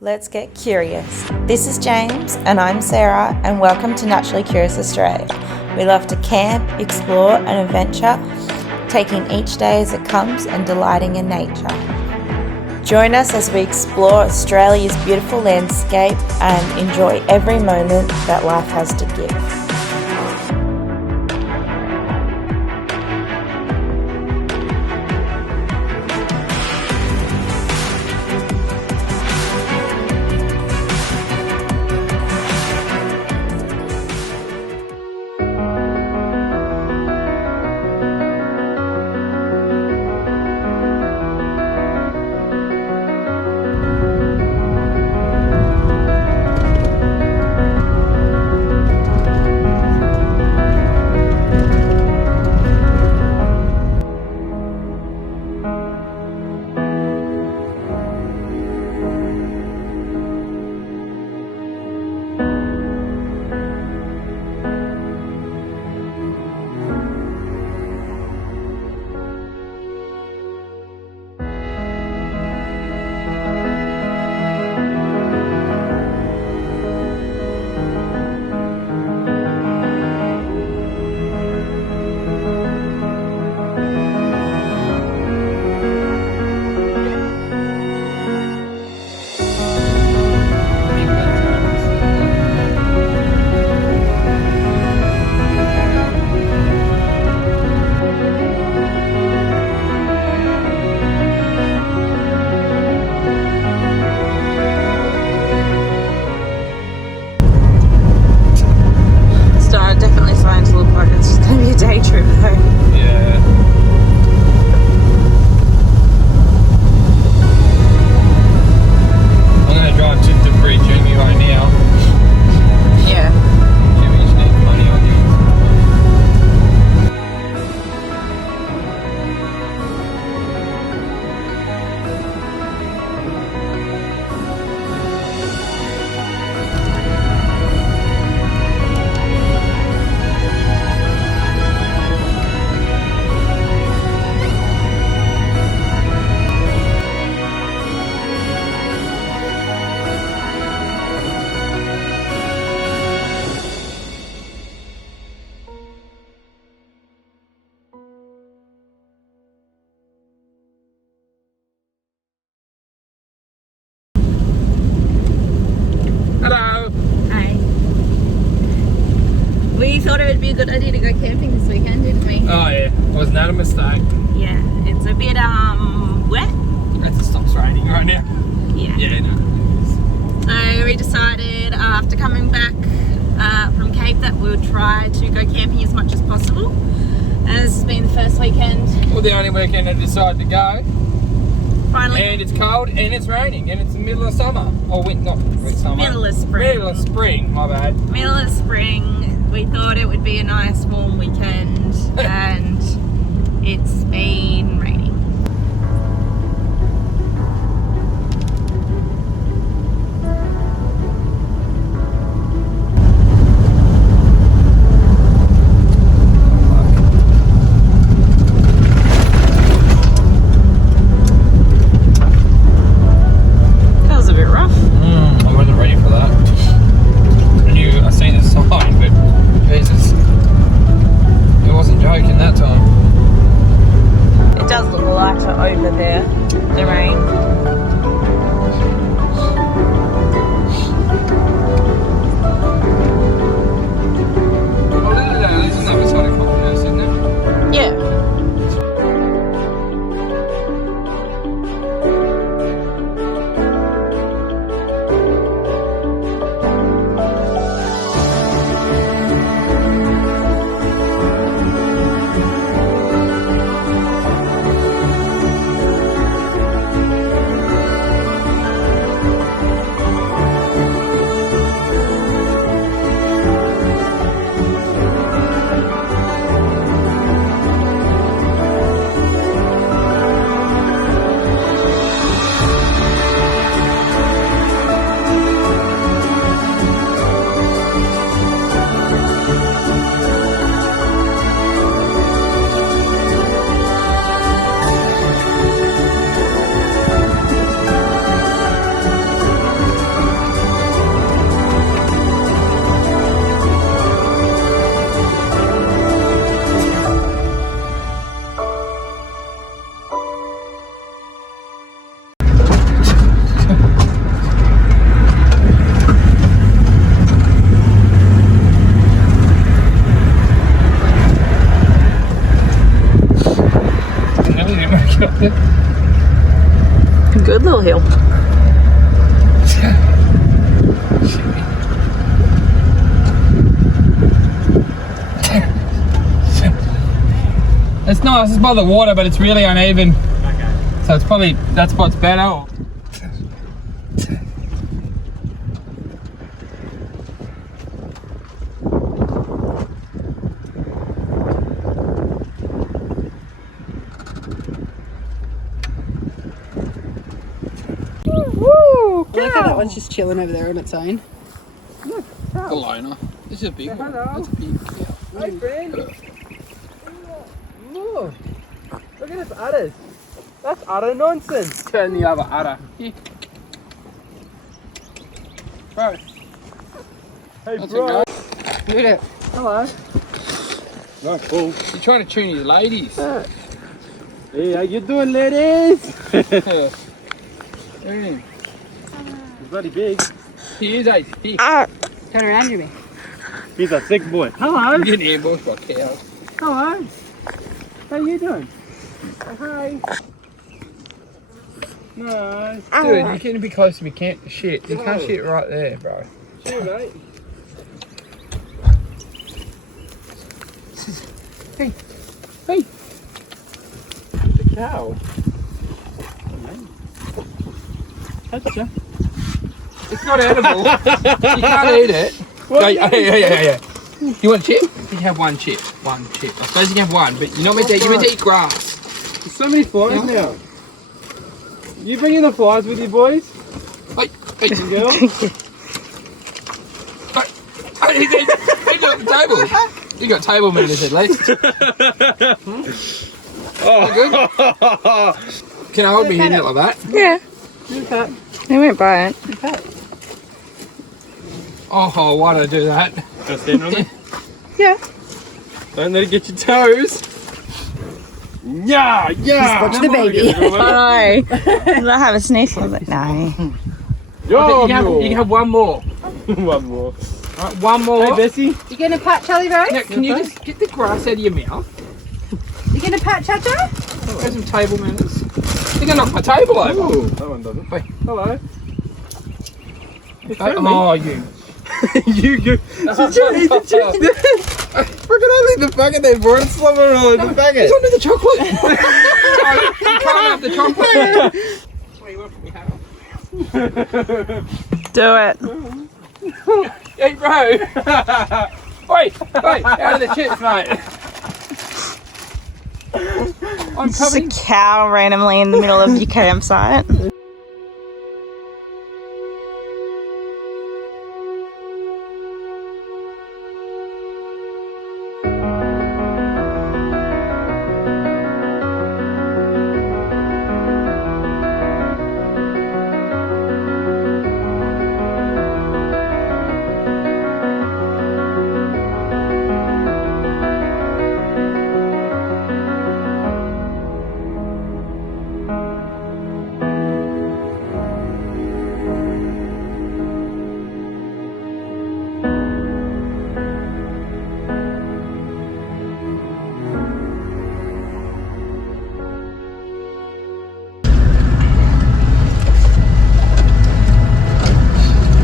Let's get curious. This is James and I'm Sarah, and welcome to Naturally Curious Australia. We love to camp, explore and adventure, taking each day as it comes and delighting in nature. Join us as we explore Australia's beautiful landscape and enjoy every moment that life has to give. We thought it would be a good idea to go camping this weekend, didn't we? Oh yeah, wasn't that a mistake? Yeah, it's a bit wet. It stops raining right now. Yeah. Yeah, no. So we decided after coming back from Cape that we would try to go camping as much as possible. And this has been the first weekend. Well, the only weekend I decided to go. Finally. And it's cold and it's raining and it's the middle of summer. Or not summer. Middle of spring. Middle of spring, my bad. Middle of spring. We thought it would be a nice warm weekend and it's been raining. That was a bit rough. I wasn't ready for that. I seen the sign, but Jesus, it wasn't joking that time. It good little hill. It's nice, it's by the water, but it's really uneven. Okay. So it's probably, that spot's better. Woo! I like how that one's just chilling over there on its own. Look, the loner. This is a big one. That's a big cow. Hey, friend. Look. Look at this udders. That's udder nonsense. Turn the other udder. Here. Bro. Hey, That's bro. Look at it. Hello. Right, cool. You're trying to tune his ladies. Hey, how you doing, ladies? He's bloody big. He is a thick. Turn around, Jimmy. He's a thick boy. Hello. I'm getting ambushed by cows. Hello. How you doing? Hi. Nice. Dude, you're getting a bit close to me. Can't shit. You can't shit right there, bro. Sure, mate. Hey. Hey. The cow. Gotcha. It's not edible. You can't eat it. Yeah. You want a chip? You can have one chip. One chip. I suppose you can have one, but you're not meant to eat. You're meant to eat grass. There's so many flies now. You bringing the flies with you, boys? Hey. And girls? He's on the table. You got table manners at least. Oh, good. Can I hold my hand out like that? Yeah. You cat. They won't buy it. You cat. Oh, why did I do that? Can I stand on it? Yeah. Don't let it get your toes. Yeah. Watch the baby. I know. I have a sniff. I was like, no. You can have one more. One more. Alright, one more. Hey, Bessie. You gonna pat Charlie Rose? Now, can you just get the grass out of your mouth? You gonna pat Chacha? Have some table manners. You're gonna knock my table over. Ooh, that one doesn't. Wait. Hello. Oh, you. You go. He's a chicken. Freaking only the bucket they brought. It's slobbering all over the bucket. He's under the chocolate. You can't have the chocolate. What, you want from your house? Do it. Hey, bro. Wait, out of the chips, mate. I'm Just a coming. cow randomly in the middle of your campsite.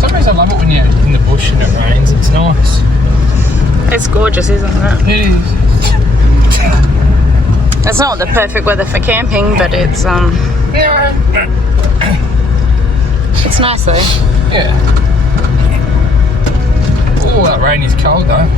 Sometimes I love it when you're in the bush and it rains. It's nice. It's gorgeous, isn't it? It is. It's not the perfect weather for camping, but it's it's nice though. Yeah. Oh, that rain is cold though.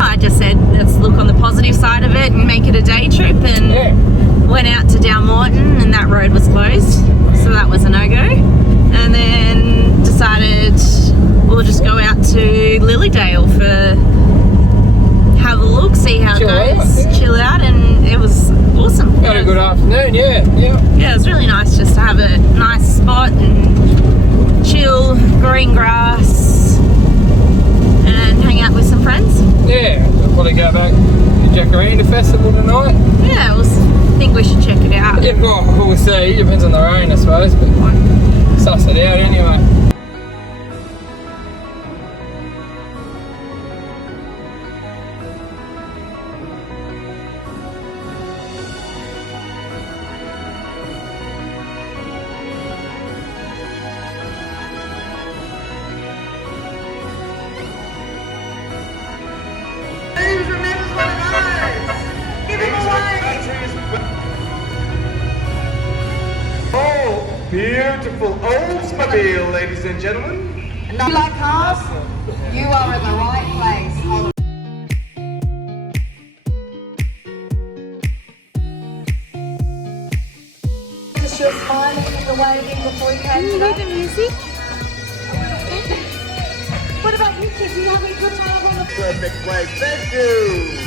I just said let's look on the positive side of it and make it a day trip, and went out to Dalmorton and that road was closed, so that was a no-go. And then decided we'll just go out to Lilydale for have a look, see how it goes, chill out, and it was awesome. Had a good afternoon, yeah. Yeah, it was really nice just to have a nice spot and chill, green grass, and hang out with some friends. Yeah, we'll probably go back to Jacaranda Festival tonight. Yeah, I think we should check it out. Yeah, well, we'll see. Depends on the rain, I suppose, but suss it out anyway. beautiful Oldsmobile, ladies and gentlemen. You like cars? You are in the right place. Just your smiling and the waving before you came today. the music? What about you kids? You having a good time on the Perfect way. Thank you.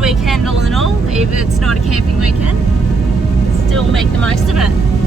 Weekend all in all, even if it's not a camping weekend, still make the most of it.